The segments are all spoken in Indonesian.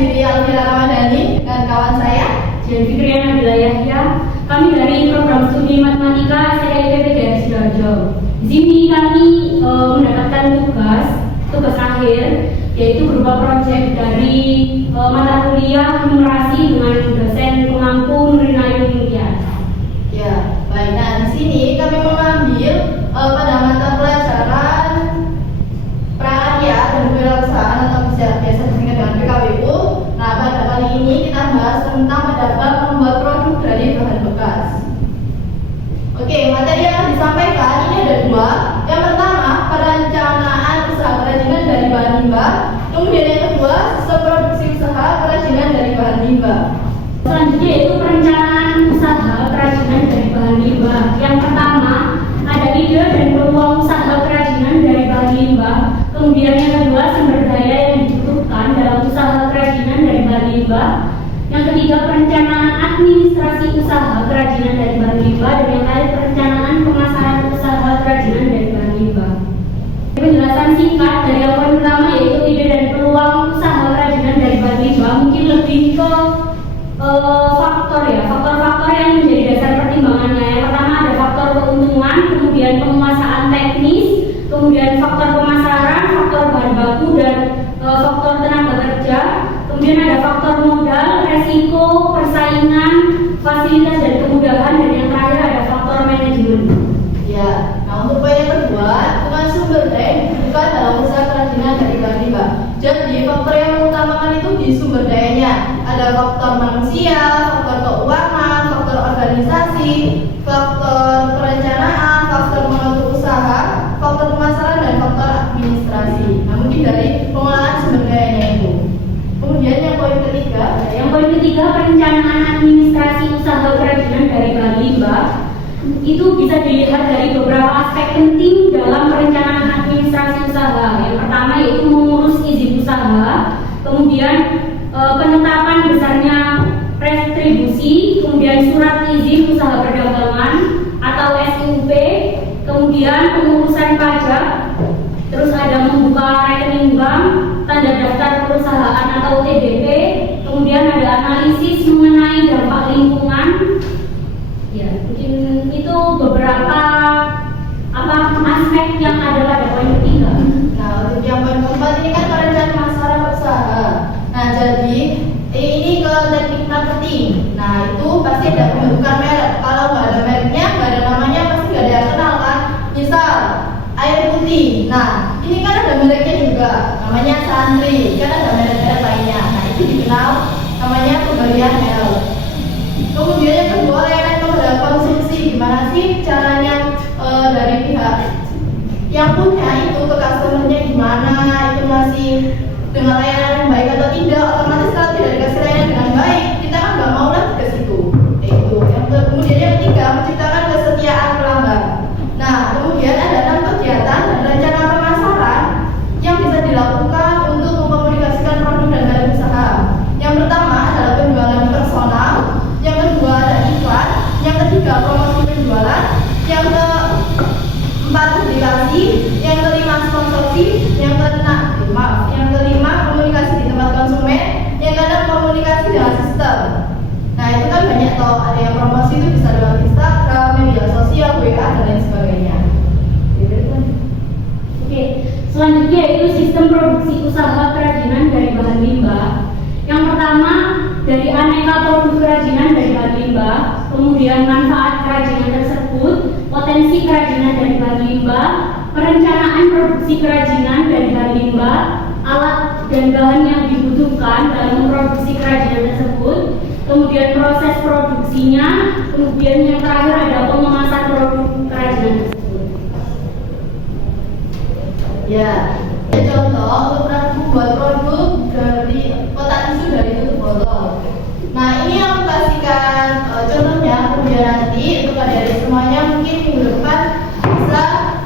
diri Alvira Ramadhani dengan kawan saya Jen Fikriana Yahya. Kami dari program studi matematika STIP PTN Sidoarjo. Di sini kami mendapatkan tugas akhir, yaitu berupa proyek dari mata kuliah numerasi dengan dosen pengampu Nurina Yunias. Ya, baik. Nah, di sini kami mengambil pada mata pelajaran prakarya dan kewirausahaan atau biasa disingkat dengan PKWU. Nah, pada kali ini kita bahas tentang pada bab membuat produk dari bahan bekas. Oke, materi yang disampaikan ini ada dua. Yang pertama, perencanaan usaha kerajinan dari bahan limbah. Kemudian yang kedua, sistem produksi usaha kerajinan dari bahan limbah. Selanjutnya yaitu perencanaan usaha kerajinan dari bahan limbah. Yang pertama, ada ide dan peluang usaha kerajinan dari bahan limbah. Kemudian yang kedua, sumber daya yang dibutuhkan dalam usaha kerajinan dari bahan limbah. Yang ketiga, perencanaan administrasi usaha kerajinan dari bahan limbah. Dan yang terakhir, perencanaan pemasaran usaha kerajinan dari bahan limbah. Penjelasan singkat dari yang poin pertama yaitu ide dan peluang usaha kerajinan dari bahan limbah. Mungkin lebih ke faktor-faktor yang menjadi dasar pertimbangannya. Yang pertama ada faktor keuntungan, kemudian penguasaan teknis, kemudian faktor pemasaran, faktor bahan baku, dan faktor tenaga kerja. Kemudian ada faktor modal, resiko, persaingan, fasilitas dan kemudahan, dan yang terakhir ada faktor manajemen. Ya, nah untuk poin yang kedua, bukan sumber daya yang dibutuhkan dalam usaha kerajinan dari bahan limbah. Jadi faktor yang mengutamakan itu di sumber dayanya. Ada faktor manusia, faktor keuangan, faktor organisasi, faktor perencanaan, faktor mengatur usaha, faktor pemasaran, dan faktor administrasi. Nah, mungkin dari pengelolaan sumber dayanya itu. Kemudian yang poin ketiga, perencanaan administrasi usaha kerajinan dari bahan limbah. Itu bisa dilihat dari beberapa aspek penting dalam perencanaan administrasi usaha. Yang pertama yaitu mengurus izin usaha, kemudian penetapan besarnya retribusi, kemudian surat izin usaha perdagangan atau SUP, kemudian pengurusan pajak, terus ada membuka rekening bank, tanda daftar perusahaan atau TDP, kemudian ada analisis mengenai dampak lingkungan. Ya, mungkin itu beberapa aspek yang ada pada poin ketiga. Nah, untuk yang poin keempat ini kan perencanaan masalah usaha. Nah, jadi ini ke teknik marketing. Nah, itu pasti ada pembentukan merek. Kalau nggak ada mereknya, nggak ada namanya, pasti nggak ada yang kenal kan. Misal air putih. Nah, ini kan ada mereknya juga, namanya Santri. Kan ada merek-merek lainnya. Nah, itu dikenal namanya pemberian merek. Kemudian yang kedua, layanan kepada konsumsi. Gimana sih caranya dari pihak yang punya itu ke customer-nya gimana, itu masih dengan layanan yang baik atau tidak. Otomatis kalau tidak dikasih layanan dengan baik, kita kan nggak mau lagi ke situ. Itu. Kemudian yang ketiga, menciptakan kesetiaan pelanggan. Nah, kemudian ada 6 kegiatan dan rencana pemasaran yang bisa dilakukan untuk mengkomunikasikan produk dan barang usaha. Yang pertama adalah penjualan personal, yang kedua ada iklan, yang ketiga promosi penjualan, yang keempat publikasi, yang kelima sponsorship, yang kelima komunikasi di tempat konsumen, yang keenam komunikasi dengan sistem. Nah, itu kan banyak toh, ada yang promosi itu bisa lewat Instagram, media sosial, WA, dan lain sebagainya. Oke, selanjutnya yaitu sistem produksi usaha kerajinan dari bahan limbah. Yang pertama, dari aneka produk kerajinan dari bahan limbah, kemudian manfaat kerajinan tersebut, potensi kerajinan dari bahan limbah, perencanaan produksi kerajinan dari bahan limbah, alat dan bahan yang dibutuhkan dalam memproduksi kerajinan tersebut, kemudian proses produksinya, kemudian yang terakhir ada pengemasan produk kerajinan tersebut. Ya, contoh untuk membuat produk dari kotak tisu dari tutup botol. Nah, ini yang kasihkan contohnya, kemudian nanti untuk adik-adik semuanya mungkin minggu depan bisa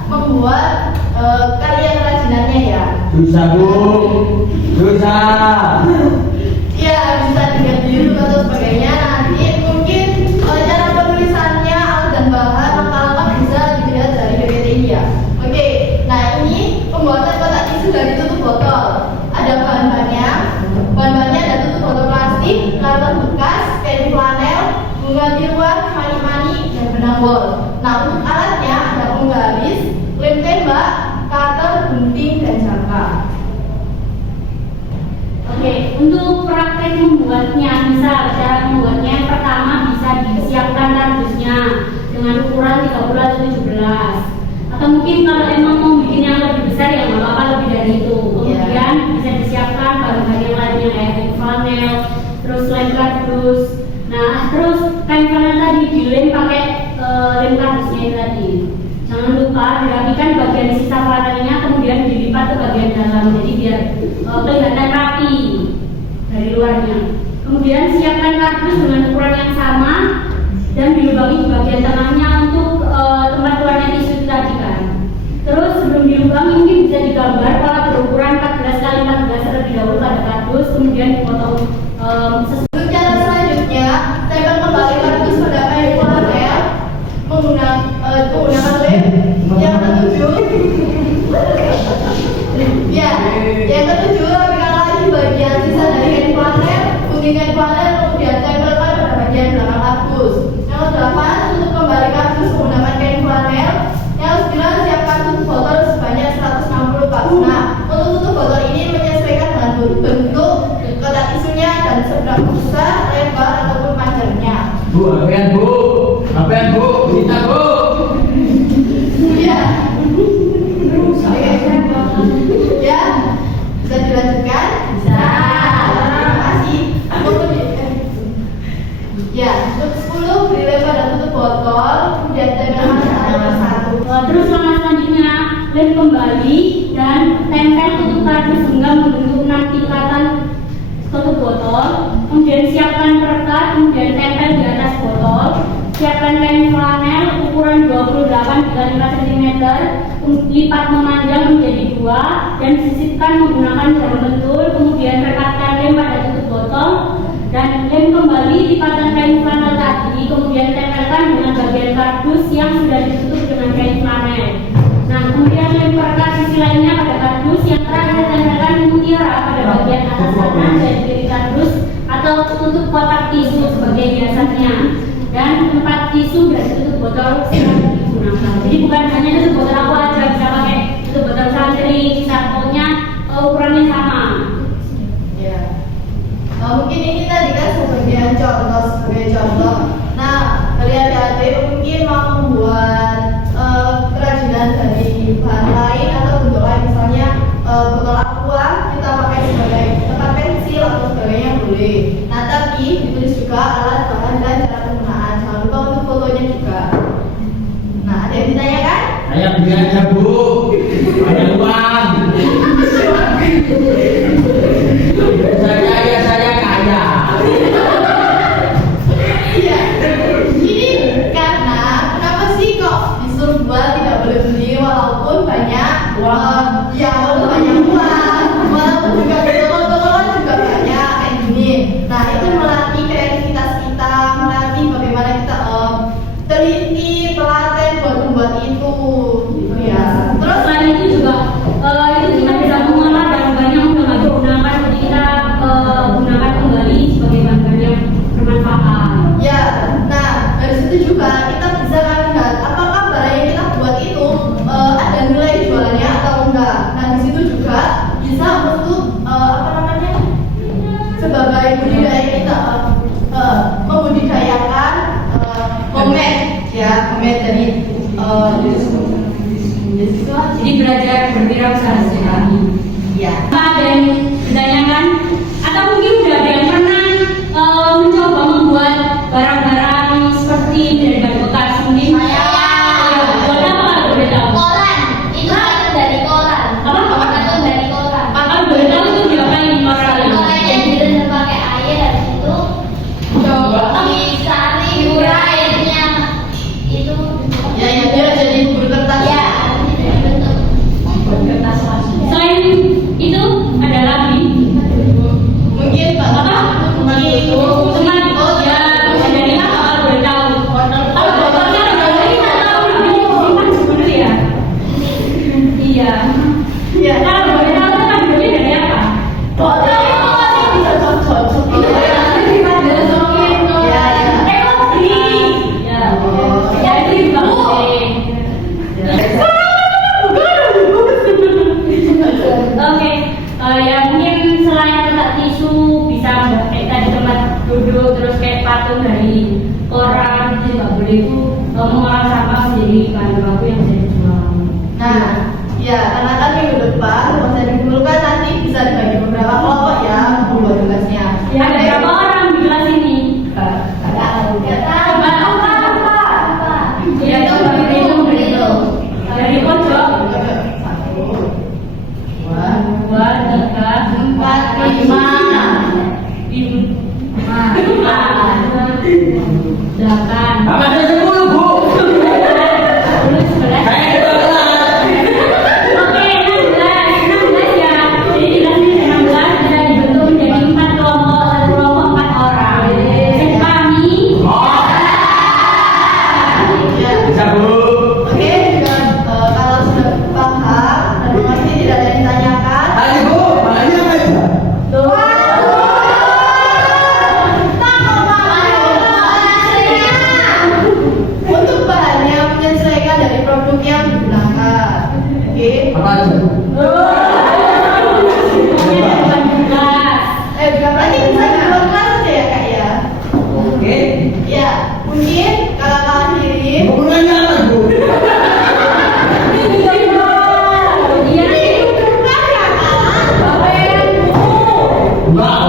membuat karya kerajinannya ya. Susah bu, susah. Iya, bisa dilihat di YouTube atau sebagainya. Nanti mungkin cara penulisannya, alat dan bahan, langkah-langkah bisa dilihat dari PPTI ya. Oke, nah ini pembuatan kotak tisu dari tutup botol. Ada bahan-bahannya ada untuk praktek membuatnya, misal cara membuatnya yang pertama bisa disiapkan kardusnya dengan ukuran 30 atau 17. Atau mungkin kalau emang mau bikin yang lebih besar ya nggak apa-apa lebih dari itu. Kemudian bisa disiapkan bahan-bahan yang lainnya kayak flanel, terus lem kardus. Nah, terus kain flanel tadi dilem pakai lem kardusnya itu tadi. Jangan lupa dirapikan bagian sisa flanelnya, kemudian dilipat ke bagian dalam, jadi biar kelihatan rapi dari luarnya. Kemudian siapkan kardus dengan ukuran yang sama dan dilubangi di bagian tengahnya untuk tempat keluarnya tisu itu tadi kan. Terus sebelum dilubangi mungkin bisa digambar pola berukuran 14 kali 14 terlebih dahulu pada kardus, kemudian dipotong Untuk cara selanjutnya, saya akan kembali kardus pada kain flanel menggunakan lem yang ketujuh. Ya, yang ketujuh, rapikan lagi bagian sisa dari kain flanel, gunting kain flanel, kemudian tempelkan pada bagian belakang kardus. Yang kedelapan, tutup kembali kardus menggunakan kain flanel. Yang sembilan, siapkan tutup botol sebanyak 160 pas. Nah, untuk tutup botol ini menyesuaikan dengan bentuk kotak tisunya dan seberapa besar, lebar ataupun panjangnya. Bu, apean bu, kita bu. Ya. Ya, bisa dilanjutkan? Bisa. Terima kasih. Ya, untuk 10 beri lebar dan tutup botol, kemudian tempelkan satu persatu. Terus langkah selanjutnya lem kembali dan tempel tutup kardus hingga membentuk 6 tingkatan tutup botol. Kemudian siapkan perekat, kemudian tempel di atas botol. Siapkan kain flanel ukuran 28 x 5 cm, lipat memanjang menjadi 2 dan sisipkan menggunakan jarum pentul. Kemudian rekatkan lem pada tutup botol dan lem kembali lipatan kain flanel tadi. Kemudian tempelkan dengan bagian kardus yang sudah ditutup dengan kain flanel. Nah, kemudian lem perekat sisi lainnya pada kardus. Yang terakhir tempelkan mutiara pada bagian atas kanan dan kiri kardus atau tutup kotak tisu sebagai biasanya. Dan tempat tisu dan tutup botol silakan digunakan. Jadi bukan hanya tutup botol aku aja, bisa pakai tutup botol santri, pokoknya ukurannya sama. Ya. Mungkin ini tadi kan sebagai contoh. Nah, dari adik-adik mungkin mau membuat kerajinan dari bahan lain atau bentuk lain, misalnya botol aqua kita pakai sebagai tempat pensil atau sebagainya boleh. Nah, tapi ditulis juga alat bahan dan cara penggunaan. Jangan lupa untuk fotonya juga. Nah, ada yang ditanyakan? Saya beli aja bu, ada uang. Saya kaya. Iya. Ini karena kenapa sih kok disuruh jual tidak boleh beli walaupun banyak ya walaupun banyak uang, walaupun juga toko-toko juga banyak kayak gini. Nah, itu melatih kreativitas kita, melatih bagaimana kita teliti, telaten buat membuat itu gitu ya. Terus selain itu juga itu kita bisa mengolah bahan-bahan yang udah nggak digunakan, jadi kita gunakan kembali sebagai bahan-bahan yang bermanfaat. Ya, nah dari situ juga kita bisa lihat apakah barang yang kita buat itu ada nilai jualannya atau enggak. Nah, di situ juga bisa untuk sebagai budidaya kita membudidayakan homemade dari Jadi belajar berwirausaha sejak ya. Apa ada yang ditanyakan? Atau mungkin udah ada yang pernah mencoba membuat barang-barang seperti ini dari bahan bekas mungkin? Buat apa kalau boleh tahu? Koran, itu kan dari koran. Apa? Itu dari koran. Kalau boleh tahu itu diapain koran? Korannya direndam pakai air, habis itu disaring gula airnya. Itu Ya, biar jadi bubur kertas. ya, jadi bentuk kertas langsung. Selain itu ada lagi? Mungkin Apa? Teman. Oh Ya, bisa dari apa kalau boleh tahu? Kalau botolnya ada lagi nggak tahu namanya disimpan dulu ya. Iya. ya. Kalau boleh tahu itu kan dulunya dari apa? Botol itu masih bisa cocok. Ya, ya. Ya. Jadi bagus. Oke, ya mungkin selain kotak tisu duduk terus kayak patung dari koran itu nggak boleh, itu mengolah sampah menjadi bahan baku yang bisa dijual. Nah, ya karena kan minggu depan masa dulu kan nanti bisa dibagi beberapa kelompok ya membuat tugasnya. Ya, ada berapa orang di kelas ini? Ya tahu. Apa? Ya itu berhitung. Dari pojok. Satu, dua, 2, 3, 4, 5. 8. Apa saya 10, Bu? 10, 11. Saya ketua kelas. Oke, 16 ya. Jadi di kelas ini ada 16, bisa dibentuk menjadi 4 kelompok, satu kelompok 4 orang. Sepami. Ya. Bisa, Bu. Oke, dan kalau sudah paham dan mengerti tidak ada yang ditanyakan. Tadi, Bu. Makanya apa itu? Untuk bahannya menyesuaikan dari produk yang digunakan. Oke. Apa itu? Pokoknya ada 18. Berarti bisa di luar kelas aja ya kak ya. Oke. Ya, mungkin kakak akhiri. Hubungannya apa, Bu? Iya. Bukan ya kak. Enggak.